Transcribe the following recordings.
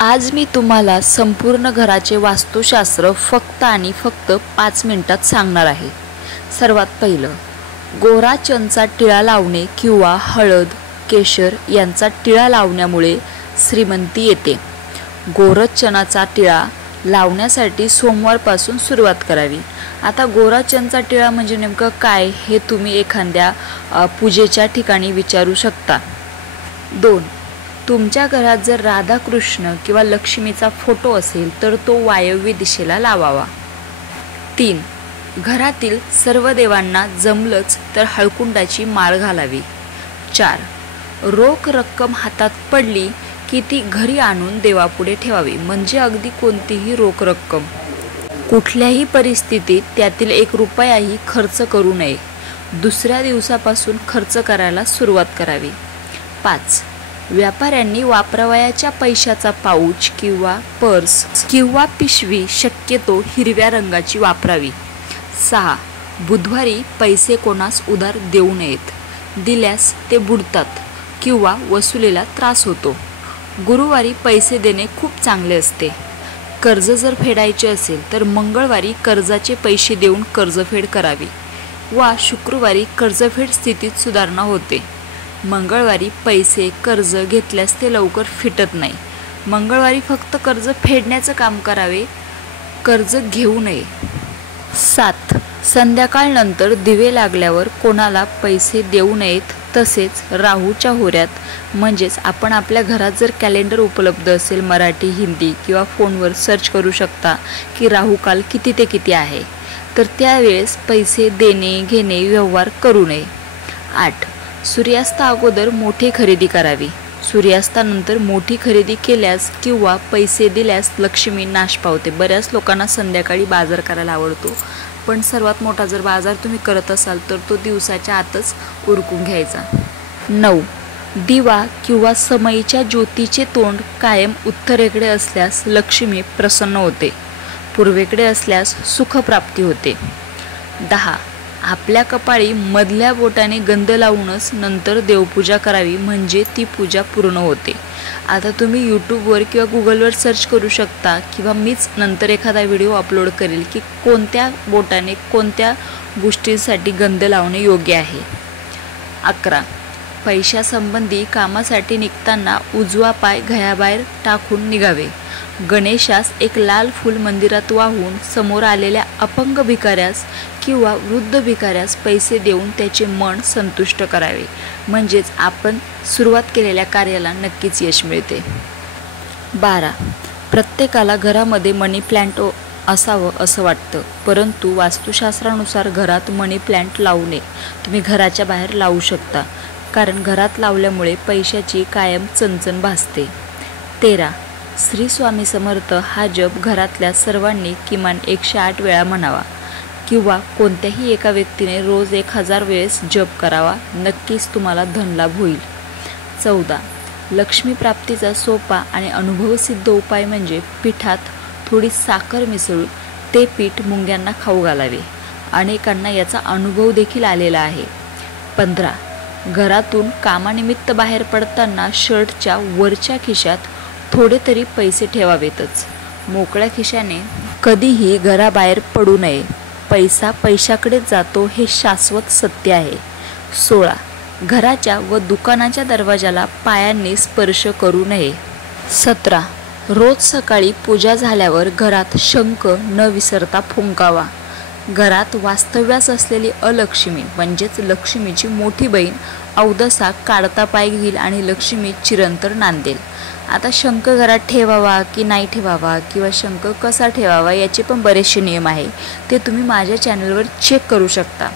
आज मी तुम्हाला संपूर्ण घराचे वास्तुशास्त्र फक्त आणि फक्त 5 मिनिटात सांगणार आहे। सर्वात पहिलं, गोरा चंचा टिळा लावणे किंवा हळद केशर यांचा टिळा लावण्यामुळे श्रीमंती येते। गोरज चणाचा टिळा लावण्यासाठी सोमवारपासून सुरुवात करावी। आता गोरा चंचा टिळा म्हणजे नेमकं काय हे तुम्ही एखाद्या पूजेच्या ठिकाणी विचारू शकता। 2. तुमच्या घरात जर राधाकृष्ण किंवा लक्ष्मीचा फोटो असेल तर तो वायव्य दिशेला लावावा। 3. घरातील सर्व देवांना जमलंच तर हळकुंडाची माळ घालावी। 4. रोख रक्कम हातात पडली की ती घरी आणून देवापुढे ठेवावी, म्हणजे अगदी कोणतीही रोख रक्कम। कुठल्याही परिस्थितीत त्यातील 1 रुपयाही खर्च करू नये। दुसऱ्या दिवसापासून खर्च करायला सुरुवात करावी। 5. व्यापाऱ्यांनी वापरावयाच्या पैशाचा पाऊच किंवा पर्स किंवा पिशवी शक्यतो हिरव्या रंगाची वापरावी। 6. बुधवारी पैसे कोणास उधार देऊ नयेत, दिल्यास ते बुडतात किंवा वसुलीला त्रास होतो। गुरुवारी पैसे देणे खूप चांगले असते। कर्ज जर फेडायचे असेल तर मंगळवारी कर्जाचे पैसे देऊन कर्जफेड करावी वा शुक्रवारी कर्जफेड स्थितीत सुधारणा होते। मंगळवारी पैसे कर्ज घेतल्यास ते लवकर फिटत नाही। मंगळवारी फक्त कर्ज फेडण्याचं काम करावे, कर्ज घेऊ नये। 7. संध्याकाळनंतर दिवे लागल्यावर कोणाला पैसे देऊ नयेत। तसेच राहूच्या होऱ्यात म्हणजेच आपण आपल्या घरात जर कॅलेंडर उपलब्ध असेल मराठी हिंदी किंवा फोनवर सर्च करू शकता की राहूकाल किती ते किती आहे, तर त्यावेळेस पैसे देणे घेणे व्यवहार करू नये। 8. सूर्यास्ता अगोदर मोठी खरेदी करावी। सूर्यास्तानंतर मोठी खरेदी केल्यास किंवा पैसे दिल्यास लक्ष्मी नाश पावते। बऱ्याच लोकांना संध्याकाळी बाजार करायला आवडतो, पण सर्वात मोठा जर बाजार तुम्ही करत असाल तर तो दिवसाच्या आतच उरकून घ्यायचा। 9. दिवा किंवा समईच्या ज्योतीचे तोंड कायम उत्तरेकडे असल्यास लक्ष्मी प्रसन्न होते, पूर्वेकडे असल्यास सुखप्राप्ती होते। 10. आपल्या कपाळी मधल्या बोटाने गंध लावूनच नंतर देवपूजा करावी, म्हणजे ती पूजा पूर्ण होते। आता तुम्ही यूट्यूबवर किंवा गुगलवर सर्च करू शकता किंवा मीच नंतर एखादा व्हिडिओ अपलोड करेल की कोणत्या बोटाने कोणत्या गोष्टींसाठी गंध लावणे योग्य आहे। 11. पैशासंबंधी कामासाठी निघताना उजवा पाय घराबाहेर टाकून निघावे। गणेशास एक लाल फूल मंदिरात वाहून समोर आलेल्या अपंग भिकाऱ्यास किंवा वृद्ध भिकाऱ्यास पैसे देऊन त्याचे मन संतुष्ट करावे, म्हणजेच आपण सुरुवात केलेल्या कार्याला नक्कीच यश मिळते। 12. प्रत्येकाला घरामध्ये मनी प्लांट असावं असं वाटतं, परंतु वास्तुशास्त्रानुसार घरात मनी प्लांट लावू नये। तुम्ही घराच्या बाहेर लावू शकता, कारण घरात लावल्यामुळे पैशाची कायम चणचण भासते। 13. श्री स्वामी समर्थ हा जप घरातल्या सर्वांनी किमान 108 वेळा म्हणावा किंवा कोणत्याही एका व्यक्तीने रोज 1000 वेळेस जप करावा, नक्कीच तुम्हाला धनलाभ होईल। 14. लक्ष्मी प्राप्तीचा सोपा आणि अनुभवसिद्ध उपाय म्हणजे पिठात थोडी साखर मिसळून ते पीठ मुंग्यांना खाऊ घालावे। अनेकांना याचा अनुभव देखील आलेला आहे। 15. घरातून कामानिमित्त बाहेर पडताना शर्टच्या वरच्या खिशात थोडे तरी पैसे ठेवावेतच। मोकळ्या खिशाने कधीही घराबाहेर पडू नये। पैसा पैशाकडे जातो हे शाश्वत सत्य आहे। 16. घराच्या व दुकानाच्या दरवाजाला पायांनी स्पर्श करू नये। 17. रोज सकाळी पूजा झाल्यावर घरात शंख न विसरता फुंकावा। घरात वास्तव्यास असलेली अलक्ष्मी म्हणजेच लक्ष्मीची मोठी बहीण अवदसा काढता पाय घेईल आणि लक्ष्मी चिरंतर नांदेल। आता शंख घरात ठेवावा की नाही ठेवावा किंवा शंख कसा ठेवावा याचे पण बरेचसे नियम आहे, ते तुम्ही माझ्या चॅनलवर चेक करू शकता।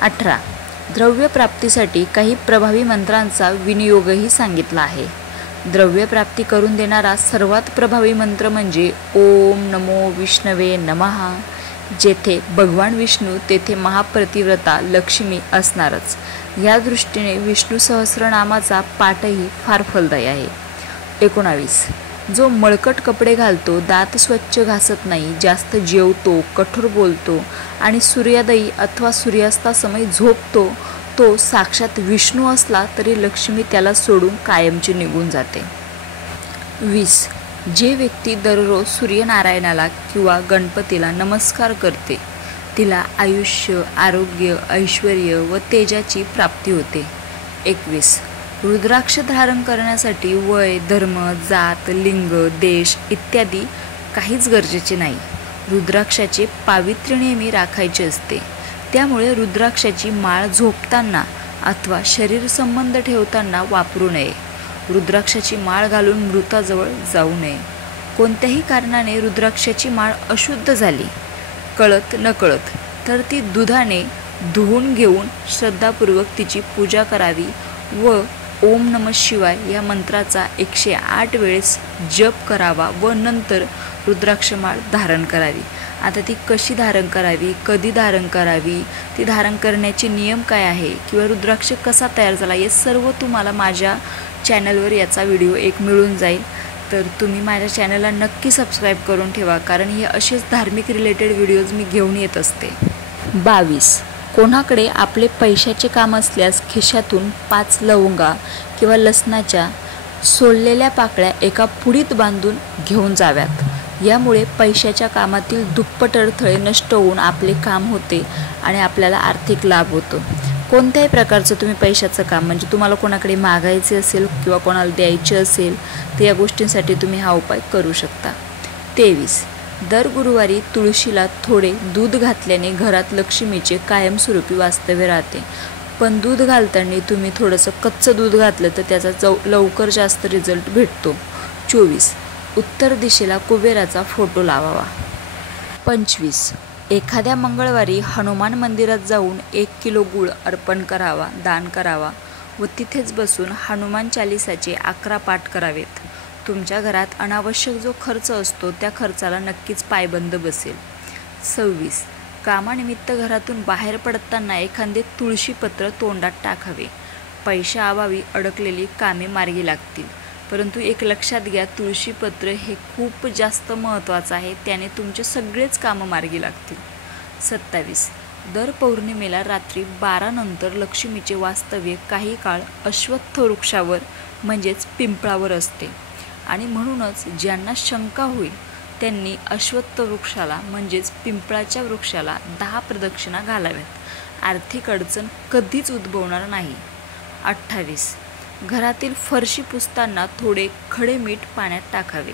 18. द्रव्य प्राप्तीसाठी काही प्रभावी मंत्रांचा विनियोगही सांगितला आहे। द्रव्य प्राप्ती करून देणारा सर्वात प्रभावी मंत्र म्हणजे ओम नमो विष्णवे नमः। जेथे भगवान विष्णू तेथे महाप्रतिव्रता लक्ष्मी असणारच। या दृष्टीने विष्णू सहस्रनामाचा पाठही फार फलदायी आहे। 19. जो मळकट कपडे घालतो, दात स्वच्छ घासत नाही, जास्त जेवतो, कठोर बोलतो आणि सूर्योदयी अथवा सूर्यास्तासमयी झोपतो, तो साक्षात विष्णू असला तरी लक्ष्मी त्याला सोडून कायमची निघून जाते। 20. जे व्यक्ती दररोज सूर्यनारायणाला किंवा गणपतीला नमस्कार करते तिला आयुष्य, आरोग्य, ऐश्वर्य व तेजाची प्राप्ती होते. 21. रुद्राक्ष धारण करण्यासाठी वय, धर्म, जात, लिंग, देश इत्यादी काहीच गरजेचे नाही. रुद्राक्षाचे पावित्र्य नेहमी राखायचे असते. त्यामुळे रुद्राक्षाची माळ झोपताना अथवा शरीर संबंध ठेवताना वापरू नये. रुद्राक्षाची माळ घालून मृताजवळ जाऊ नये. कोणत्याही कारणाने रुद्राक्षाची माळ अशुद्ध झाली, कळत नकळत, तर ती दुधाने धुवून घेऊन श्रद्धापूर्वक तिची पूजा करावी व ओम नमः शिवाय या मंत्राचा 108 वेळेस जप करावा व नंतर रुद्राक्ष माळ धारण करावी. आता ती कशी धारण करावी, कधी धारण करावी, ती धारण करण्याचे नियम काय आहे किंवा रुद्राक्ष कसा तयार झाला, हे सर्व तुम्हाला माझ्या चॅनलवर याचा व्हिडिओ एक मिळून जाईल. तर तुम्ही माझ्या चॅनलला नक्की सबस्क्राईब करून ठेवा, कारण हे असेच धार्मिक रिलेटेड व्हिडिओज मी घेऊन येत असते. 22. कोणाकडे आपले पैशाचे काम असल्यास खिशातून 5 लवंगा किंवा लसणाच्या सोललेल्या पाकळ्या एका पुडीत बांधून घेऊन जाव्यात. यामुळे पैशाच्या कामातील दुप्पट अडथळे नष्ट होऊन आपले काम होते आणि आपल्याला आर्थिक लाभ होतो. कोणत्याही प्रकारचं तुम्ही पैशाचं काम म्हणजे तुम्हाला कोणाकडे मागायचे असेल किंवा कोणाला द्यायचे असेल तर या गोष्टींसाठी तुम्ही हा उपाय करू शकता. 23. दर गुरुवारी तुळशीला थोडे दूध घातल्याने घरात लक्ष्मीचे कायमस्वरूपी वास्तव्य राहते. पण दूध घालताना तुम्ही थोडंसं कच्चं दूध घातलं तर त्याचा लवकर जास्त रिझल्ट भेटतो. 24. उत्तर दिशेला कुबेराचा फोटो लावावा. 25. एखाद्या मंगळवारी हनुमान मंदिरात जाऊन 1 किलो गूळ अर्पण करावा, दान करावा व तिथेच बसून हनुमान चालिसाचे 11 पाठ करावेत. तुमच्या घरात अनावश्यक जो खर्च असतो त्या खर्चाला नक्कीच पायबंद बसेल. 26. कामानिमित्त घरातून बाहेर पडताना एखादे तुळशीपत्र तोंडात टाकावे. पैशाअभावी अडकलेली कामे मार्गी लागतील. परंतु एक लक्षात घ्या, तुळशीपत्र हे खूप जास्त महत्त्वाचं आहे, त्याने तुमचे सगळेच कामं मार्गी लागतील. 27. दर पौर्णिमेला रात्री 12 नंतर लक्ष्मीचे वास्तव्य काही काळ अश्वत्थ वृक्षावर म्हणजेच पिंपळावर असते आणि म्हणूनच ज्यांना शंका होईल त्यांनी अश्वत्थ वृक्षाला म्हणजेच पिंपळाच्या वृक्षाला 10 प्रदक्षिणा घालाव्यात. आर्थिक अडचण कधीच उद्भवणार नाही. 28. घरातील फरशी पुसताना थोडे खडे मीठ पाण्यात टाकावे.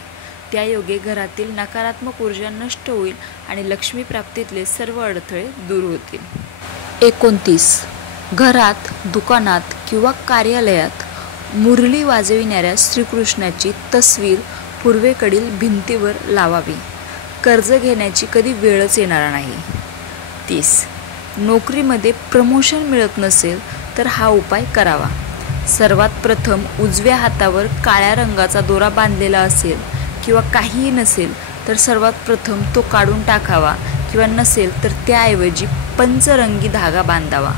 त्यायोगे घरातील नकारात्मक ऊर्जा नष्ट होईल आणि लक्ष्मी प्राप्तीतले सर्व अडथळे दूर होतील. 29. घरात, दुकानात किंवा कार्यालयात मुरली वाजविणाऱ्या श्रीकृष्णाची तस्वीर पूर्वेकडील भिंतीवर लावावी. कर्ज घेण्याची कधी वेळच येणार नाही. 30. नोकरीमध्ये प्रमोशन मिळत नसेल तर हा उपाय करावा. सर्वात प्रथम उजव्या हातावर काळ्या रंगाचा दोरा बांधलेला असेल किंवा काहीही नसेल तर सर्वात प्रथम तो काढून टाकावा किंवा नसेल तर त्याऐवजी पंचरंगी धागा बांधावा.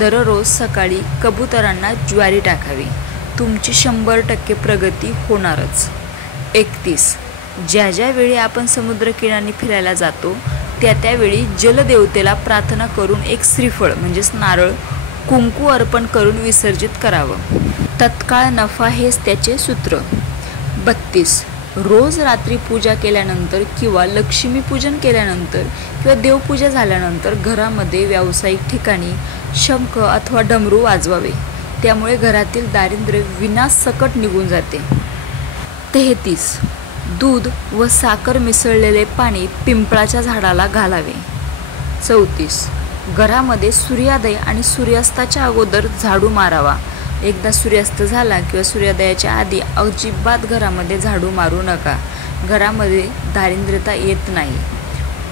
दररोज सकाळी कबुतरांना ज्वारी टाकावी. तुमची 100% प्रगती होणारच. 31. ज्या ज्या वेळी आपण समुद्रकिनारी फिरायला जातो त्यावेळी जलदेवतेला प्रार्थना करून एक श्रीफळ म्हणजेच नारळ, कुंकू अर्पण करून विसर्जित करावं. तत्काळ नफा हेच त्याचे सूत्र. 32. रोज रात्री पूजा केल्यानंतर किंवा लक्ष्मीपूजन केल्यानंतर किंवा देवपूजा झाल्यानंतर घरामध्ये व्यावसायिक ठिकाणी शंख अथवा डमरू वाजवावे. त्यामुळे घरातील दारिद्र्य विनासकट निघून जाते. 33. दूध व साखर मिसळलेले पाणी पिंपळाच्या झाडाला घालावे. 34. घरामध्ये सूर्योदय आणि सूर्यास्ताच्या अगोदर झाडू मारावा. एकदा सूर्यास्त झाला किंवा सूर्योदयाच्या आधी अजिबात घरामध्ये झाडू मारू नका. घरामध्ये दारिद्र्यता येत नाही.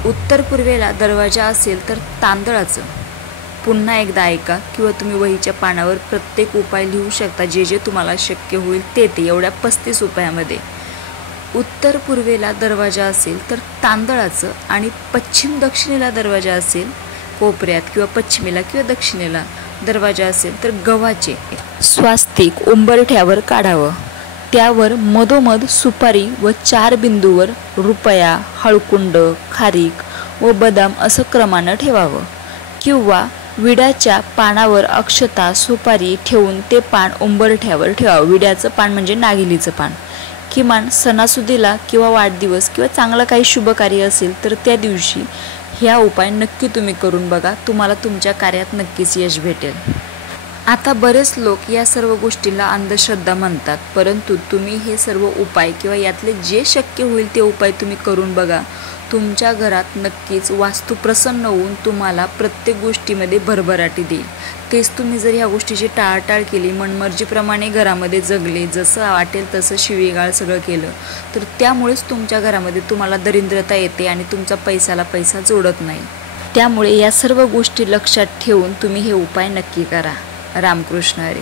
उत्तर पूर्वेला दरवाजा असेल तर तांदळाचं, पुन्हा एकदा ऐका किंवा तुम्ही वहीच्या पानावर प्रत्येक उपाय लिहू शकता, जे जे तुम्हाला शक्य होईल ते एवढ्या 35 उपायामध्ये. उत्तर पूर्वेला दरवाजा असेल तर तांदळाचं आणि पश्चिम दक्षिणेला दरवाजा असेल, कोपऱ्यात किंवा पश्चिमेला किंवा दक्षिणेला दरवाजा असेल तर गव्हाचे स्वास्तिक उंबरठ्यावर काढावं. त्यावर मधोमध सुपारी व 4 बिंदूवर रुपया, हळकुंड, खारीक व बदाम असं क्रमानं ठेवावं. किंवा विड्याच्या पानावर अक्षता, सुपारी ठेवून ते पान उंबरठ्यावर ठेवावं. विड्याचं पान म्हणजे नागिलीचं पान. किमान सणासुदीला किंवा वाढदिवस किंवा चांगलं काही शुभ कार्य असेल तर त्या दिवशी ह्या उपाय नक्की तुम्ही करून बघा. तुम्हाला तुमच्या कार्यात नक्कीच यश भेटेल. आता बरेच लोक या सर्व गोष्टीला अंधश्रद्धा म्हणतात, परंतु तुम्ही हे सर्व उपाय किंवा यातले जे शक्य होईल ते उपाय तुम्ही करून बघा. तुमच्या घरात नक्कीच वास्तू प्रसन्न होऊन तुम्हाला प्रत्येक गोष्टीमध्ये भरभराटी देईल. तेच तुम्ही जर ह्या गोष्टीची टाळाटाळ केली, मनमर्जीप्रमाणे घरामध्ये जगले, जसं वाटेल तसं शिवीगाळ सगळं केलं, तर त्यामुळेच तुमच्या घरामध्ये तुम्हाला दरिद्रता येते आणि तुमचा पैशाला पैसा जोडत नाही. त्यामुळे या सर्व गोष्टी लक्षात ठेवून तुम्ही हे उपाय नक्की करा. रामकृष्ण हरी.